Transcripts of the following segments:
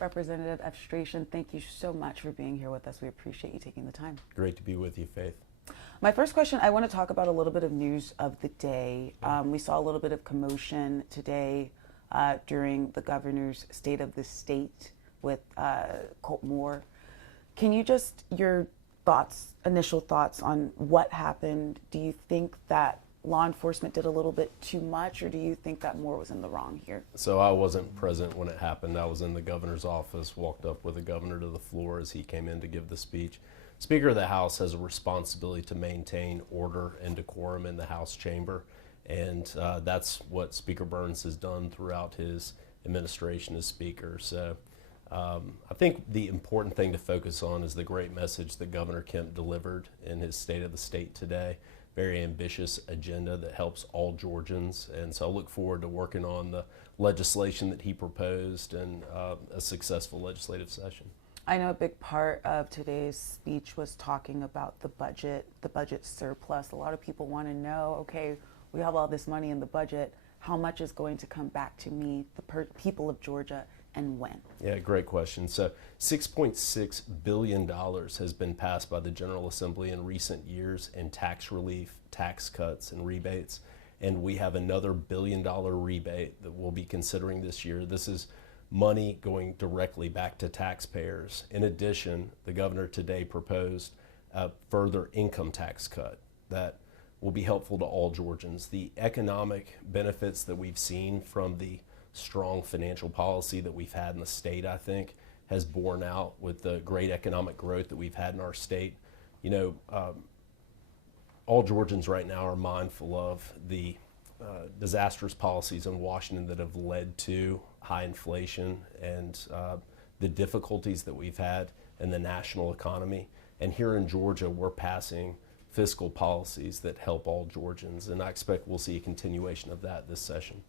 Representative Efstration, thank you so much for being here with us. We appreciate you taking the time. Great to be with you, Faith. My first question, I want to talk about a little bit of news of the day. We saw a little bit of commotion today during the governor's State of the State with Colt Moore. Can you just, your thoughts, initial thoughts on what happened? Do you think that law enforcement did a little bit too much, or do you think that Moore was in the wrong here? So I wasn't present when it happened. I was in the governor's office, walked up with the governor to the floor as he came in to give the speech. Speaker of the House has a responsibility to maintain order and decorum in the House chamber, and that's what Speaker Burns has done throughout his administration as Speaker. So I think the important thing to focus on is the great message that Governor Kemp delivered in his State of the State today. Very ambitious agenda that helps all Georgians, and so I look forward to working on the legislation that he proposed and a successful legislative session. I know a big part of today's speech was talking about the budget surplus. A lot of people want to know, okay, we have all this money in the budget, how much is going to come back to me, the people of Georgia, and when? Yeah, great question. So $6.6 billion has been passed by the General Assembly in recent years in tax relief, tax cuts, and rebates. And we have another $1 billion rebate that we'll be considering this year. This is money going directly back to taxpayers. In addition, the governor today proposed a further income tax cut that will be helpful to all Georgians. The economic benefits that we've seen from the strong financial policy that we've had in the state, I think, has borne out with the great economic growth that we've had in our state. You know, all Georgians right now are mindful of the disastrous policies in Washington that have led to high inflation and the difficulties that we've had in the national economy. And here in Georgia, we're passing fiscal policies that help all Georgians, and I expect we'll see a continuation of that this session.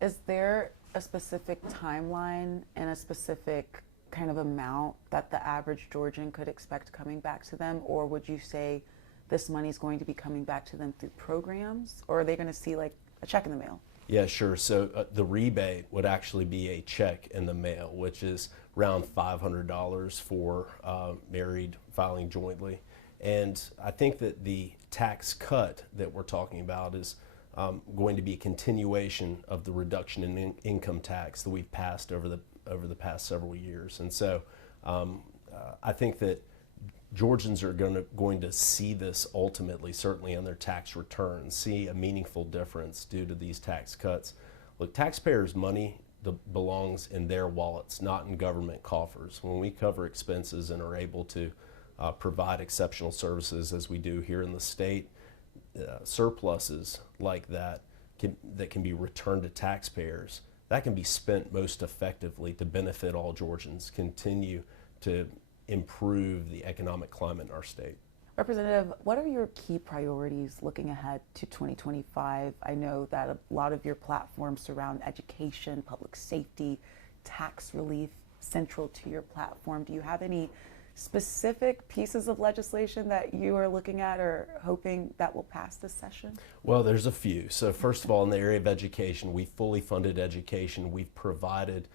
Is there a specific timeline and a specific kind of amount that the average Georgian could expect coming back to them? Or would you say this money is going to be coming back to them through programs? Or are they going to see like a check in the mail? Yeah, sure. So the rebate would actually be a check in the mail, which is around $500 for married filing jointly. And I think that the tax cut that we're talking about is going to be a continuation of the reduction in income tax that we've passed over the past several years. And so I think that Georgians are going to see this ultimately, certainly on their tax returns, see a meaningful difference due to these tax cuts. Look, taxpayers' money belongs in their wallets, not in government coffers. When we cover expenses and are able to provide exceptional services as we do here in the state, surpluses like that can be returned to taxpayers, that can be spent most effectively to benefit all Georgians, continue to improve the economic climate in our state. Representative, what are your key priorities looking ahead to 2025? I know that a lot of your platforms surround education, public safety, tax relief, central to your platform. Do you have any specific pieces of legislation that you are looking at or hoping that will pass this session? Well, there's a few. So first of all, in the area of education, we fully funded education. We've provided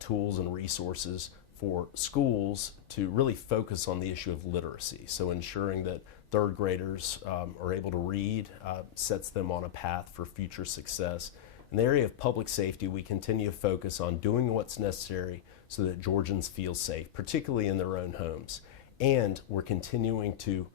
tools and resources for schools to really focus on the issue of literacy. So ensuring that third graders are able to read sets them on a path for future success. In the area of public safety, we continue to focus on doing what's necessary so that Georgians feel safe, particularly in their own homes. And we're continuing to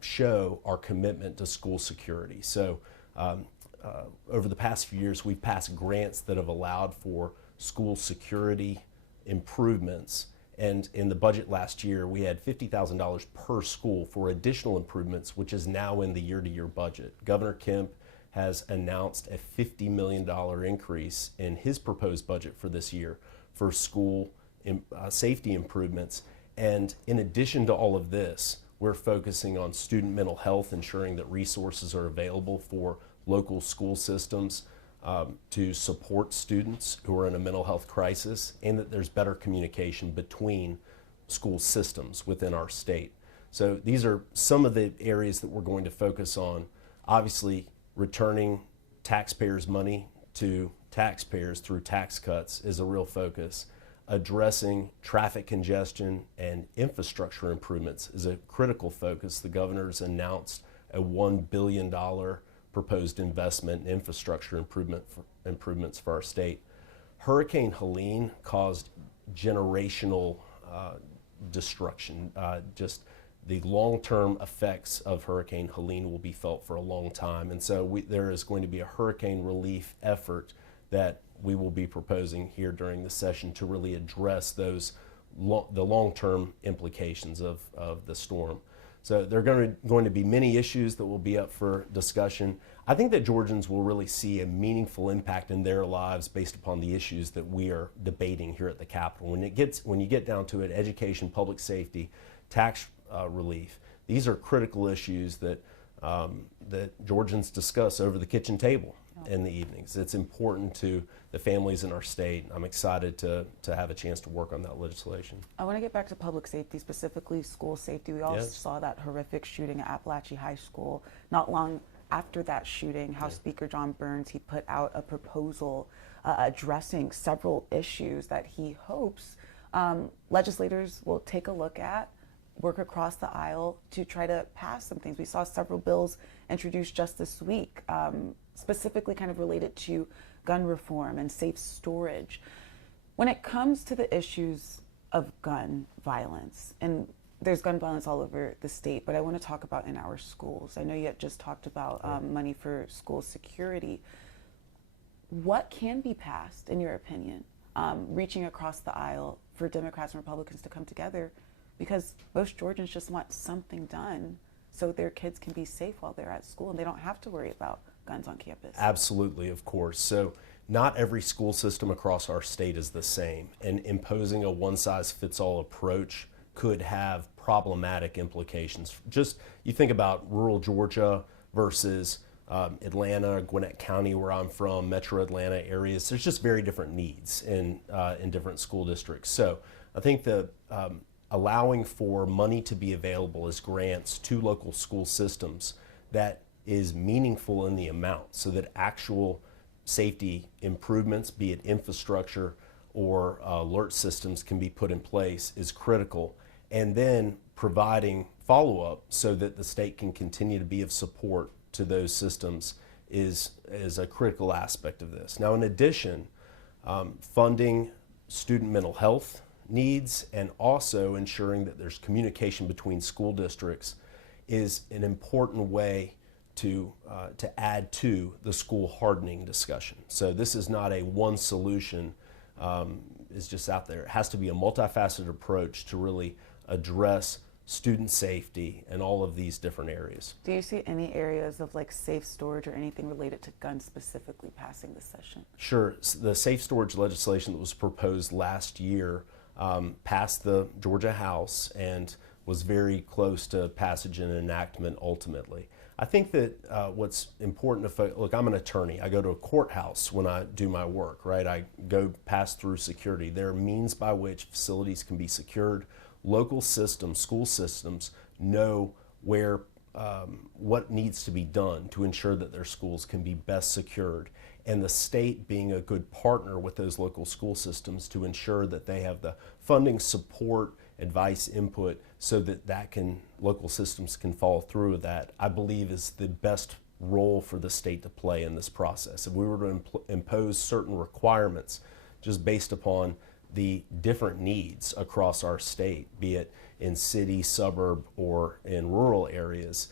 show our commitment to school security. So over the past few years, we've passed grants that have allowed for school security improvements. And in the budget last year, we had $50,000 per school for additional improvements, which is now in the year-to-year budget. Governor Kemp has announced a $50 million increase in his proposed budget for this year for school safety improvements. And in addition to all of this, we're focusing on student mental health, ensuring that resources are available for local school systems to support students who are in a mental health crisis, and that there's better communication between school systems within our state. So these are some of the areas that we're going to focus on. Obviously, returning taxpayers' money to taxpayers through tax cuts is a real focus. addressing traffic congestion and infrastructure improvements is a critical focus. The governor's announced a $1 billion proposed investment in infrastructure improvements for our state. Hurricane Helene caused generational destruction. Just the long-term effects of Hurricane Helene will be felt for a long time. And so there is going to be a hurricane relief effort that we will be proposing here during the session to really address the long-term implications of the storm. So there are going to be many issues that will be up for discussion. I think that Georgians will really see a meaningful impact in their lives based upon the issues that we are debating here at the Capitol. When you get down to it, education, public safety, tax relief, these are critical issues that Georgians discuss over the kitchen table in the evenings. It's important to the families in our state. I'm excited to have a chance to work on that legislation. I want to get back to public safety, specifically school safety. We all Yes. saw that horrific shooting at Appalachian High School. Not long after that shooting, House Speaker John Burns, he put out a proposal addressing several issues that he hopes legislators will take a look at, work across the aisle to try to pass some things. We saw several bills introduced just this week, specifically kind of related to gun reform and safe storage. When it comes to the issues of gun violence, and there's gun violence all over the state, but I want to talk about in our schools. I know you had just talked about money for school security. What can be passed, in your opinion, reaching across the aisle for Democrats and Republicans to come together? Because most Georgians just want something done so their kids can be safe while they're at school and they don't have to worry about guns on campus. Absolutely, of course. So not every school system across our state is the same, and imposing a one-size-fits-all approach could have problematic implications. Just you think about rural Georgia versus Atlanta, Gwinnett County, where I'm from, Metro Atlanta areas. There's just very different needs in different school districts. So I think the allowing for money to be available as grants to local school systems that is meaningful in the amount, so that actual safety improvements, be it infrastructure or alert systems, can be put in place is critical. And then providing follow-up so that the state can continue to be of support to those systems is a critical aspect of this. Now, in addition, funding student mental health needs and also ensuring that there's communication between school districts is an important way to add to the school hardening discussion. So this is not a one solution is just out there. It has to be a multifaceted approach to really address student safety and all of these different areas. Do you see any areas of like safe storage or anything related to guns specifically passing this session? Sure. The safe storage legislation that was proposed last year passed the Georgia House and was very close to passage and enactment ultimately. I think that what's important to look, I'm an attorney. I go to a courthouse when I do my work, right? I go pass through security. There are means by which facilities can be secured. Local systems, school systems know where what needs to be done to ensure that their schools can be best secured, and the state being a good partner with those local school systems to ensure that they have the funding, support, advice, input, so that local systems can follow through with that, I believe is the best role for the state to play in this process. If we were to impose certain requirements just based upon the different needs across our state, be it in city, suburb, or in rural areas,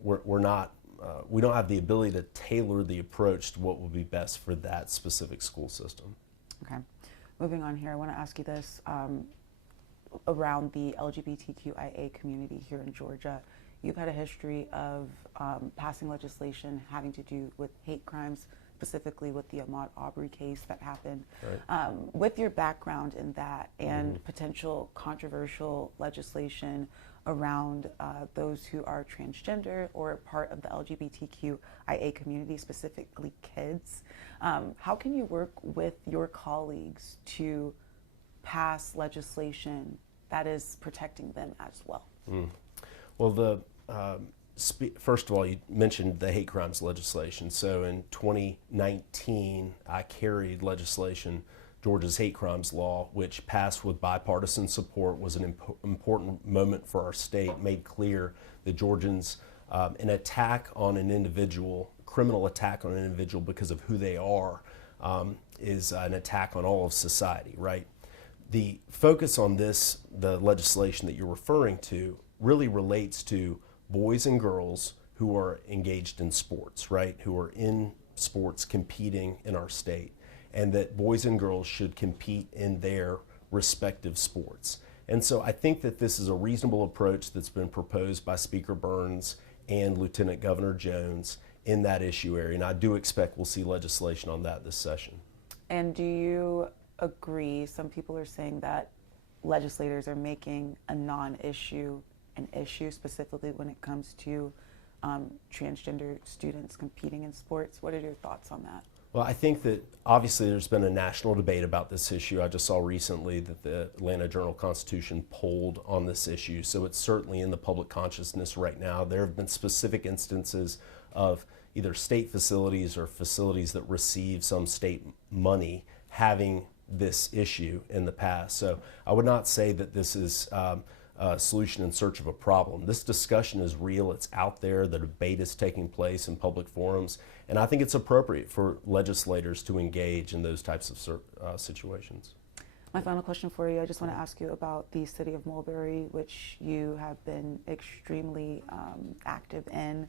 we don't have the ability to tailor the approach to what would be best for that specific school system. Okay. Moving on here, I want to ask you this around the LGBTQIA community here in Georgia. You've had a history of passing legislation having to do with hate crimes, specifically with the Ahmaud Arbery case that happened. Right. With your background in that and potential controversial legislation around those who are transgender or part of the LGBTQIA community, specifically kids, how can you work with your colleagues to pass legislation that is protecting them as well? Well, first of all, you mentioned the hate crimes legislation. So in 2019, I carried legislation Georgia's hate crimes law, which passed with bipartisan support, was an important moment for our state, made clear that Georgians, an attack on an individual, criminal attack on an individual because of who they are, is an attack on all of society, right? The focus on this, the legislation that you're referring to, really relates to boys and girls who are engaged in sports, right? Who are in sports competing in our state, and that boys and girls should compete in their respective sports. And so I think that this is a reasonable approach that's been proposed by Speaker Burns and Lieutenant Governor Jones in that issue area, and I do expect we'll see legislation on that this session. And do you agree, some people are saying that legislators are making a non-issue an issue, specifically when it comes to transgender students competing in sports? What are your thoughts on that? Well, I think that obviously there's been a national debate about this issue. I just saw recently that the Atlanta Journal-Constitution polled on this issue, so it's certainly in the public consciousness right now. There have been specific instances of either state facilities or facilities that receive some state money having this issue in the past. So I would not say that this is a solution in search of a problem. This discussion is real, it's out there, the debate is taking place in public forums, and I think it's appropriate for legislators to engage in those types of situations. My final question for you, I just want to ask you about the city of Mulberry, which you have been extremely active in.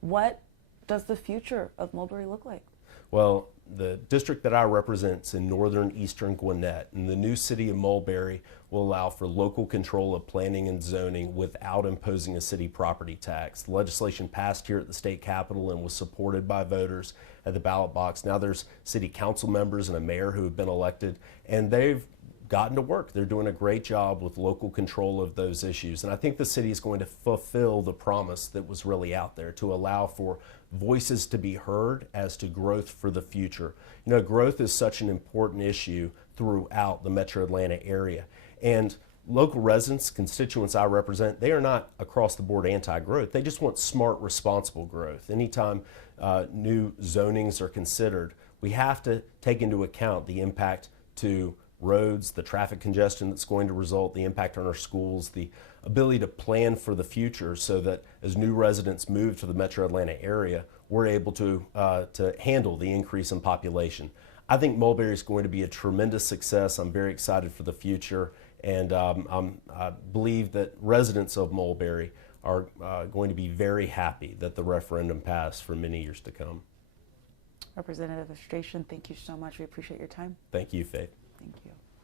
What does the future of Mulberry look like? Well, the district that I represent is in northern eastern Gwinnett, and the new city of Mulberry will allow for local control of planning and zoning without imposing a city property tax. The legislation passed here at the state capitol and was supported by voters at the ballot box. Now there's city council members and a mayor who have been elected, and they've gotten to work. They're doing a great job with local control of those issues. And I think the city is going to fulfill the promise that was really out there to allow for voices to be heard as to growth for the future. You know, growth is such an important issue throughout the metro Atlanta area. And local residents, constituents I represent, they are not across the board anti-growth. They just want smart, responsible growth. Anytime new zonings are considered, we have to take into account the impact to roads, the traffic congestion that's going to result, the impact on our schools, the ability to plan for the future so that as new residents move to the metro Atlanta area, we're able to handle the increase in population. I think Mulberry is going to be a tremendous success. I'm very excited for the future, and I believe that residents of Mulberry are going to be very happy that the referendum passed for many years to come. Representative Efstration, thank you so much. We appreciate your time. Thank you, Faith. Thank you.